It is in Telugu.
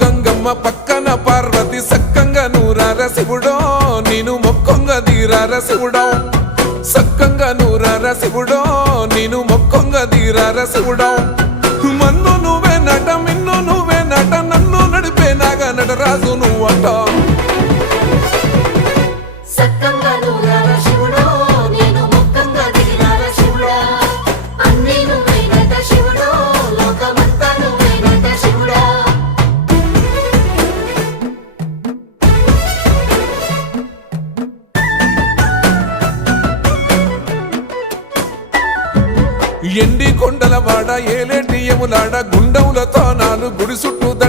గంగమ్మ పక్కన పార్వతి సక్కంగా నూరార శివుడో నేను మొక్కంగా దీరార శివుడో సక్కంగా నూరార శివుడో నేను మొక్కంగా దీరార శివుడో మన్ను నువ్వే నట మిన్ను నువ్వే నట నన్ను నడిపే నాగా నటరాజు నువ్వట ఎండి కొండల వాడ ఏలేటి యములాడ గుండములతో నాలు గుడి చుట్టూ